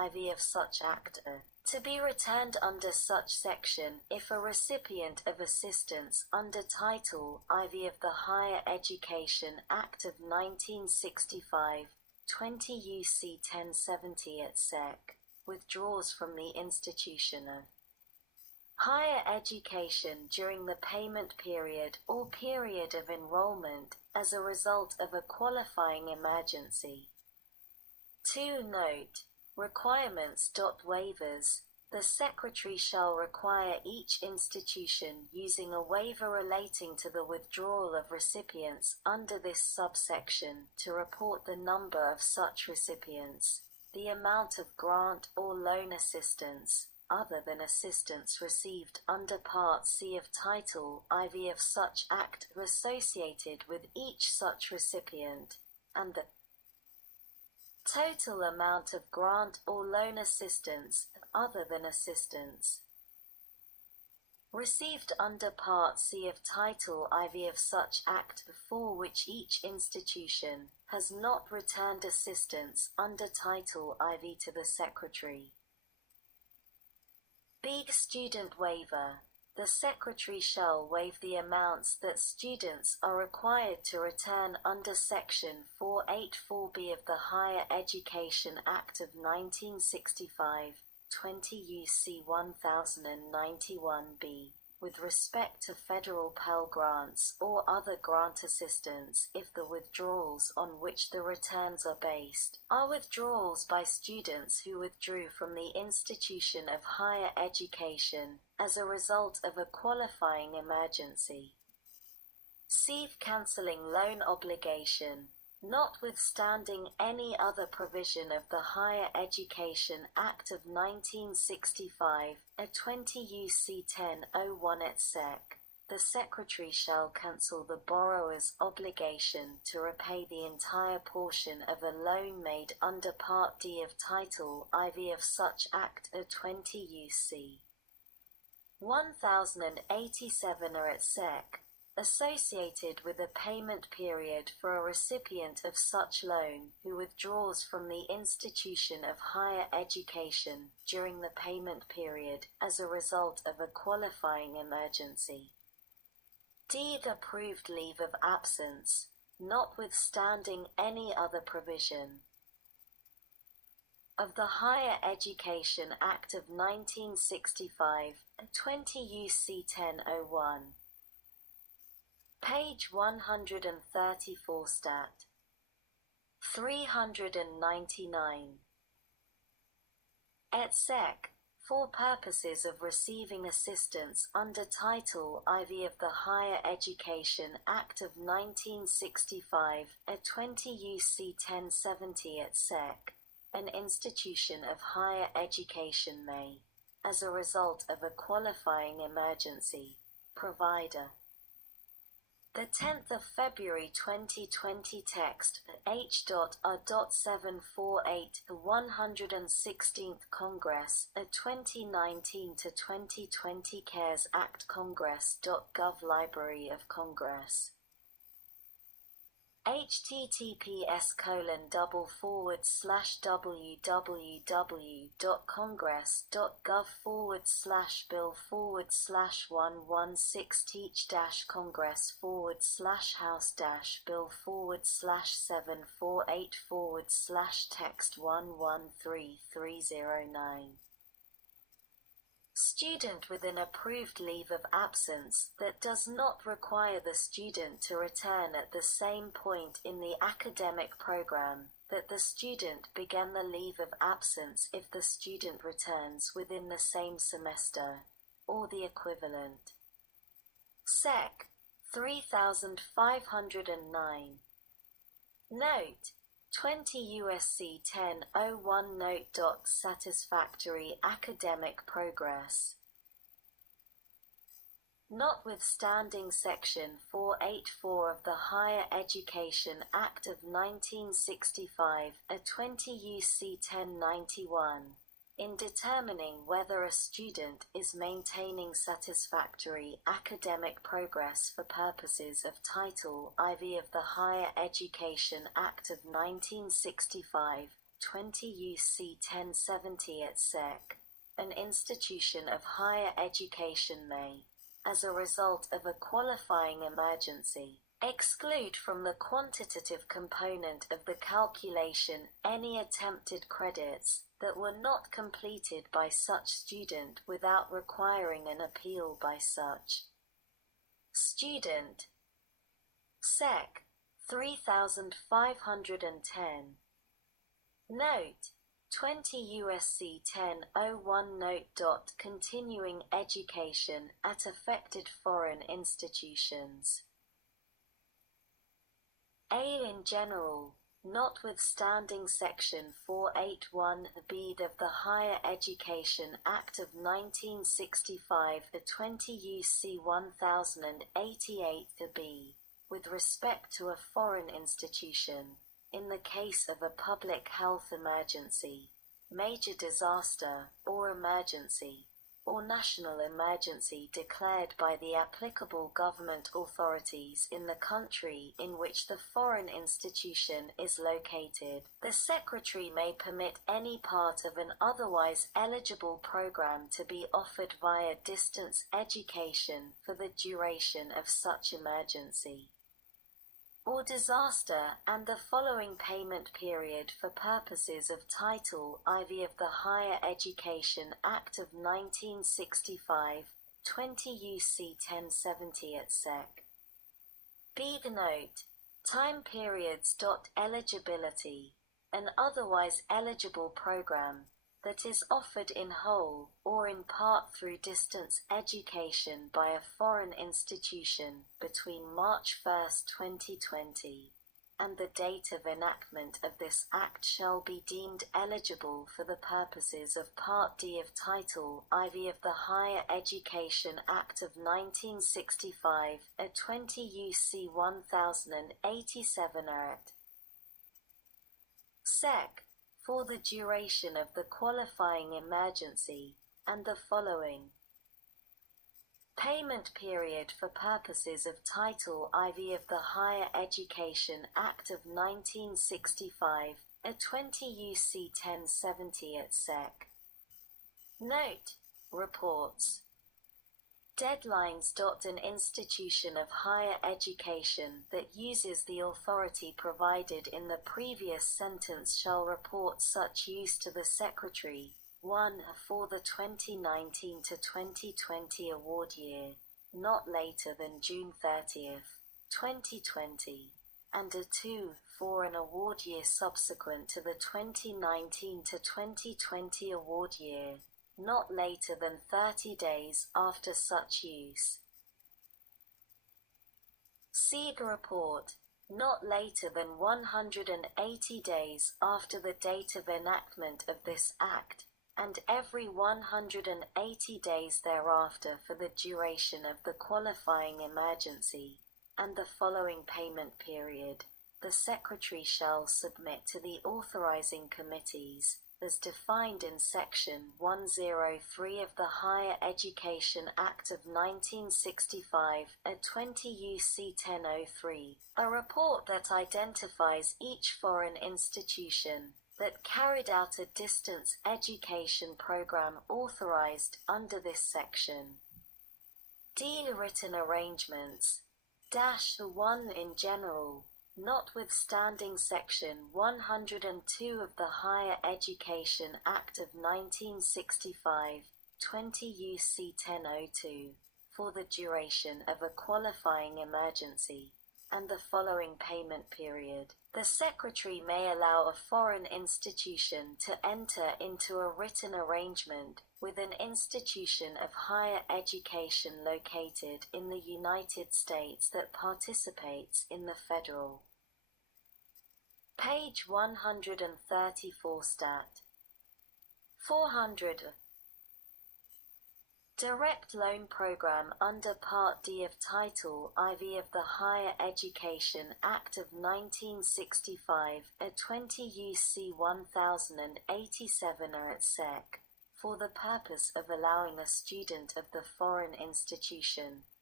IV of such Act to be returned under such section if a recipient of assistance under Title IV of the Higher Education Act of 1965, 20 U.C. 1070 et seq. Withdraws from the institution of higher education during the payment period or period of enrollment as a result of a qualifying emergency. 2. Note: Requirements. Waivers. The Secretary shall require each institution using a waiver relating to the withdrawal of recipients under this subsection to report the number of such recipients, the amount of grant or loan assistance, other than assistance received under Part C of Title IV of such Act associated with each such recipient, and the total amount of grant or loan assistance, other than assistance received under Part C of Title IV of such Act for which each institution has not returned assistance under Title IV to the Secretary. B. Student waiver. The Secretary shall waive the amounts that students are required to return under Section 484B of the Higher Education Act of 1965, 20 U.C. 1091b, with respect to federal Pell Grants or other grant assistance if the withdrawals on which the returns are based are withdrawals by students who withdrew from the institution of higher education as a result of a qualifying emergency. C. Cancelling loan obligation. Notwithstanding any other provision of the Higher Education Act of 1965, a 20 U.C. 1001 et seq., the Secretary shall cancel the borrower's obligation to repay the entire portion of a loan made under Part D of Title IV of such Act of 20 U.C. 1087 et seq., associated with a payment period for a recipient of such loan who withdraws from the institution of higher education during the payment period as a result of a qualifying emergency. D. The approved leave of absence, notwithstanding any other provision of the Higher Education Act of 1965, 20 U.C. 1001. Page 134 Stat. 399. Et seq. For purposes of receiving assistance under Title IV of the Higher Education Act of 1965, 20 U.C. 1070 et seq., an institution of higher education may, as a result of a qualifying emergency, provide a the 10th of February 2020 text H.A.748 the 116th Congress 2019 to 2020 CaresAct Congress.gov Library of Congress www.congress.gov/bill/116-congress/House-bill/748/116-text 113309. Student with an approved leave of absence that does not require the student to return at the same point in the academic program that the student began the leave of absence if the student returns within the same semester, or the equivalent. Sec. 3509. Note: 20 U.S.C. 1001 Note. Satisfactory academic progress. Notwithstanding Section 484 of the Higher Education Act of 1965, 20 U.C. 1091, in determining whether a student is maintaining satisfactory academic progress for purposes of Title IV of the Higher Education Act of 1965, 20 U.C. 1070 et seq. An institution of higher education may, as a result of a qualifying emergency, exclude from the quantitative component of the calculation any attempted credits that were not completed by such student without requiring an appeal by such student. Sec. 3510. Note: 20 U.S.C. 1001 Note. Continuing education at affected foreign institutions. A. In general, notwithstanding Section 481b of the Higher Education Act of 1965, the 20 U.C. 1088b, with respect to a foreign institution, in the case of a public health emergency, major disaster, or emergency, or national emergency declared by the applicable government authorities in the country in which the foreign institution is located, the Secretary may permit any part of an otherwise eligible program to be offered via distance education for the duration of such emergency or disaster, and the following payment period for purposes of Title IV of the Higher Education Act of 1965, 20 U.C. 1070 et seq. B. The note: time periods. Eligibility. An otherwise eligible program that is offered in whole or in part through distance education by a foreign institution between March 1, 2020, and the date of enactment of this Act shall be deemed eligible for the purposes of Part D of Title IV of the Higher Education Act of 1965, a 20 U.C. 1087 Act. Sec. For the duration of the qualifying emergency, and the following payment period for purposes of Title IV of the Higher Education Act of 1965, a 20 U.C. 1070 et seq. Note: reports. Deadlines. An institution of higher education that uses the authority provided in the previous sentence shall report such use to the Secretary, 1. For the 2019 to 2020 award year, not later than June 30th, 2020, and 2. For an award year subsequent to the 2019 to 2020 award year, not later than 30 days after such use. See the report, not later than 180 days after the date of enactment of this Act, and every 180 days thereafter for the duration of the qualifying emergency, and the following payment period, the Secretary shall submit to the authorizing committees, as defined in Section 103 of the Higher Education Act of 1965, a 20 U.C. 1003, a report that identifies each foreign institution that carried out a distance education program authorized under this section. D. Written arrangements. 1. In general, notwithstanding Section 102 of the Higher Education Act of 1965, 20 U.C. 1002, for the duration of a qualifying emergency, and the following payment period, the Secretary may allow a foreign institution to enter into a written arrangement with an institution of higher education located in the United States that participates in the federal. Page 134 Stat. 400. Direct Loan Program under Part D of Title IV of the Higher Education Act of 1965, a 20 U.C. 1087 et seq, for the purpose of allowing a student of the foreign institution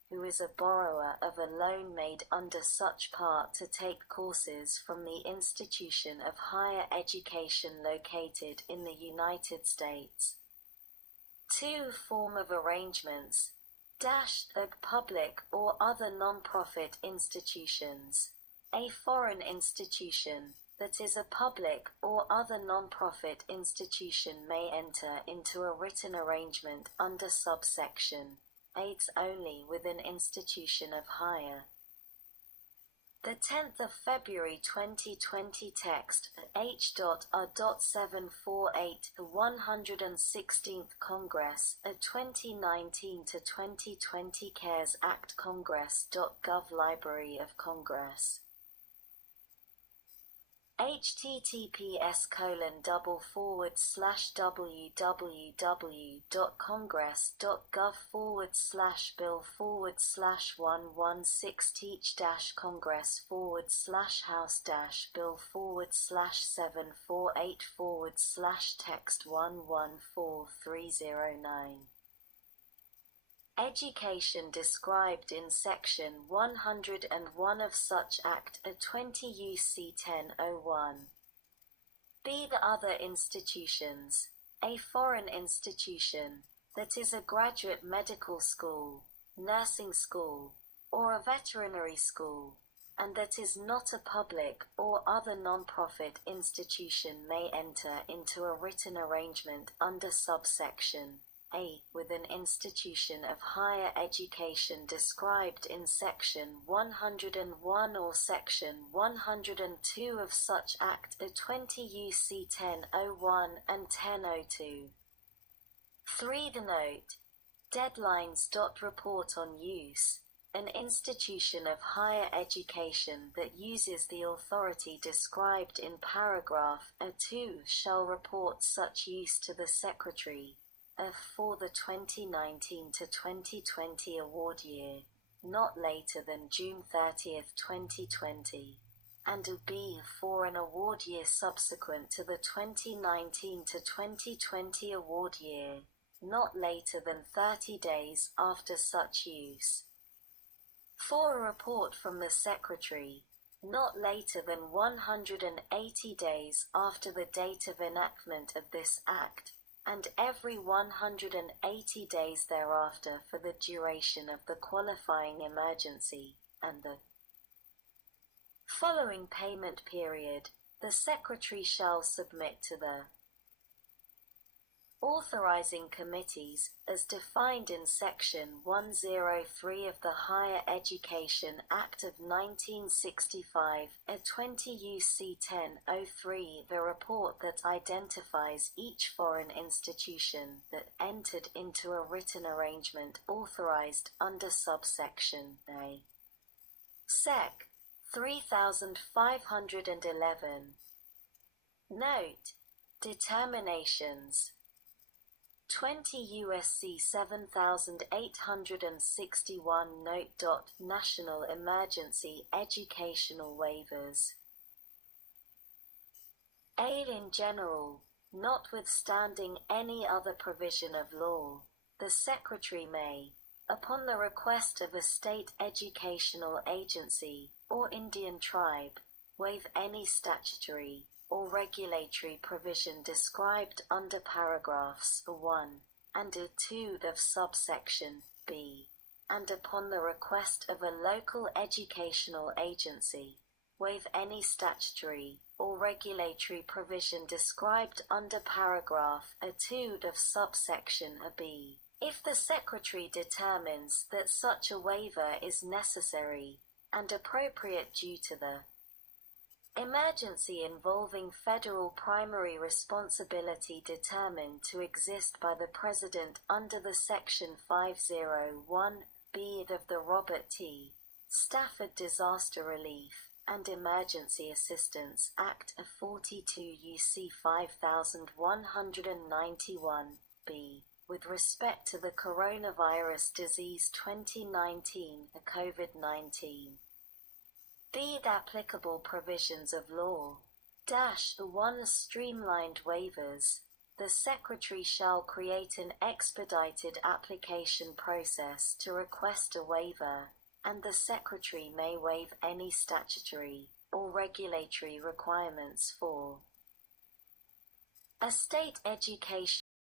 who is a borrower of a loan made under such part to take courses from the institution of higher education located in the United States. 2. Form of arrangements -ag public or other non-profit institutions. A foreign institution that is a public or other non-profit institution may enter into a written arrangement under subsection 8 only with an institution of higher. The 10th of February 2020 text H.R.748 the 116th Congress, a 2019 to 2020 CARES Act Congress.gov Library of Congress. https://bill/text116-congress/bill/11309. Education described in Section 101 of such Act, a 20 U.C. 1001. B. The other institutions. A foreign institution that is a graduate medical school, nursing school, or a veterinary school, and that is not a public or other non-profit institution may enter into a written arrangement under subsection A with an institution of higher education described in Section 101 or Section 102 of such Act, a 20 U.C. 1001 and 1002. 3. The note. Deadlines. Report on use. An institution of higher education that uses the authority described in paragraph A2 shall report such use to the Secretary for the 2019 to 2020 award year, not later than June 30th, 2020, and B for an award year subsequent to the 2019 to 2020 award year, not later than 30 days after such use. 4. A report from the Secretary, not later than 180 days after the date of enactment of this Act, and every 180 days thereafter for the duration of the qualifying emergency, and the following payment period, the Secretary shall submit to the authorizing committees, as defined in Section 103 of the Higher Education Act of 1965, a 20 U.C. 1003, the report that identifies each foreign institution that entered into a written arrangement authorized under subsection A. Sec. 3511. Note. Determinations. 20 U.S.C. 7861 Note. National Emergency Educational Waivers. A. In general, notwithstanding any other provision of law, the Secretary may, upon the request of a state educational agency or Indian tribe, waive any statutory or regulatory provision described under paragraphs 1 and 2 of subsection B, and upon the request of a local educational agency, waive any statutory or regulatory provision described under paragraph 2 of subsection B, if the Secretary determines that such a waiver is necessary and appropriate due to the emergency involving federal primary responsibility determined to exist by the President under the Section 501(b) of the Robert T. Stafford Disaster Relief and Emergency Assistance Act of 42 U.C. 5191(b), with respect to the coronavirus disease 2019, COVID-19. B. The applicable provisions of law. 1. Streamlined waivers. the Secretary shall create an expedited application process to request a waiver, and the Secretary may waive any statutory or regulatory requirements for a state education